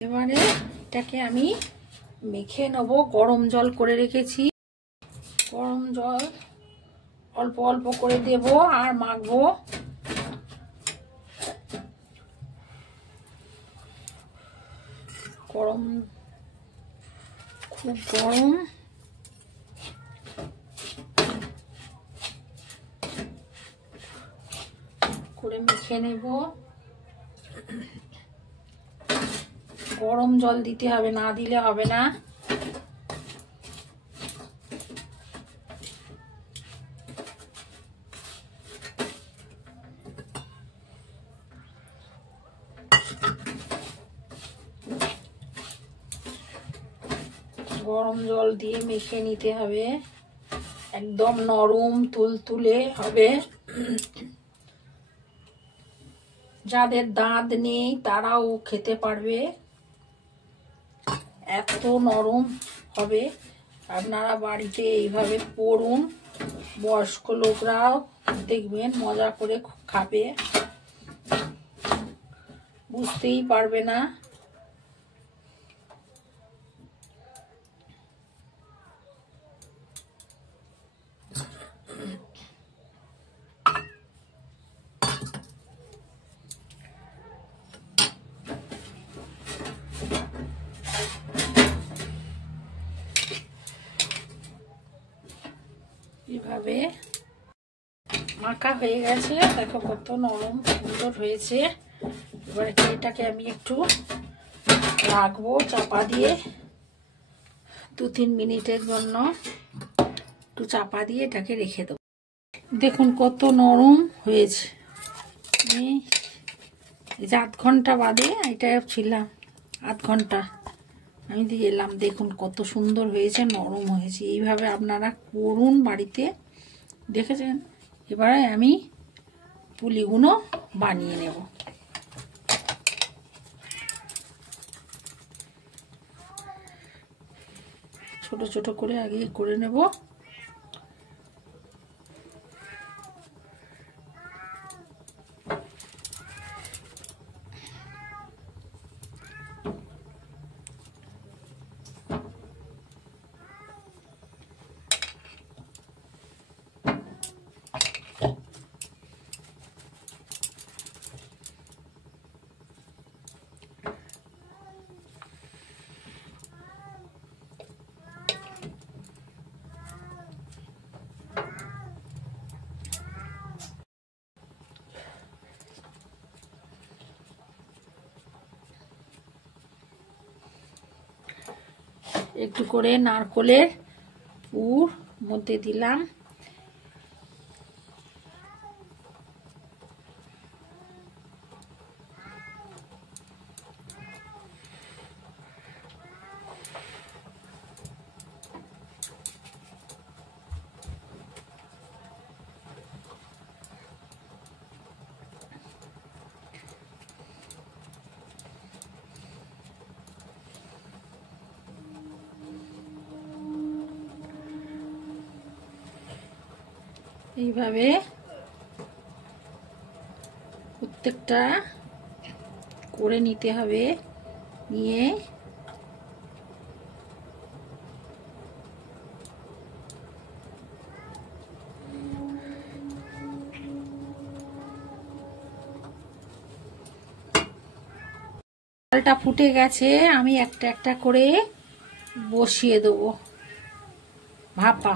এবারে এটাকে আমি মেখে নেব। গরম জল করে রেখেছি, গরম জল অল্প অল্প করে দেব আর মাখবো। গরম, খুব গরম। করে মেখে নেব। গরম জল দিতে হবে, না দিলে হবে না। গরম জল দিয়ে মেখে নিতে হবে, একদম নরম তুলতুলে হবে। যাদের দাঁত নেই তারাও খেতে পারবে, এত নরম হবে। আপনারা বাড়িতে এইভাবে করুন, বয়স্ক লোকরাও দেখবেন মজা করে খাবে, বুঝতেই পারবে না। এভাবে মাখা হয়ে গেছে, দেখো কত নরম সুন্দর হয়েছে। এবারে এটাকে আমি একটু রাখবো চাপা দিয়ে, 2-3 মিনিটের জন্য একটু চাপা দিয়ে এটাকে রেখে দেবো। দেখুন কত নরম হয়েছে। এই যে 8 ঘন্টা বাদে এটা ছিলাম, 8 ঘন্টা আমি দিয়ে এলাম। দেখুন কত সুন্দর হয়েছে, নরম হয়েছে। এইভাবে আপনারা করুন বাড়িতে, দেখেছেন। এবারে আমি পুলিগুলো বানিয়ে নেব। ছোট ছোট করে আগে করে নেব। একটু করে নারকেলের পুর মধ্যে দিলাম। এইভাবে প্রত্যেকটা করে নিতে হবে। নিয়ে চালটা ফুটে গেছে, আমি একটা একটা করে বসিয়ে দেবো ভাপা।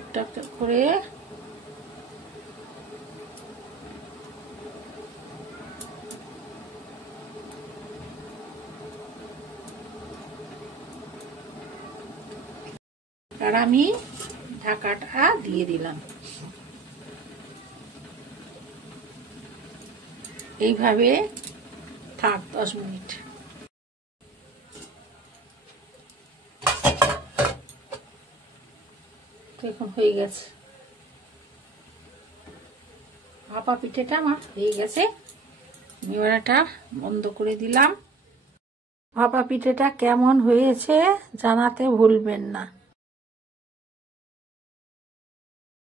একটা একটা করে আর আমি ঢাকাটা দিয়ে দিলাম। এইভাবে থাক 10 মিনিট। এখন হয়ে গেছে, ভাপা পিঠেটা আমার হয়ে গেছে। এবার এটা বন্ধ করে দিলাম। ভাপা পিঠেটা কেমন হয়েছে জানাতে ভুলবেন না।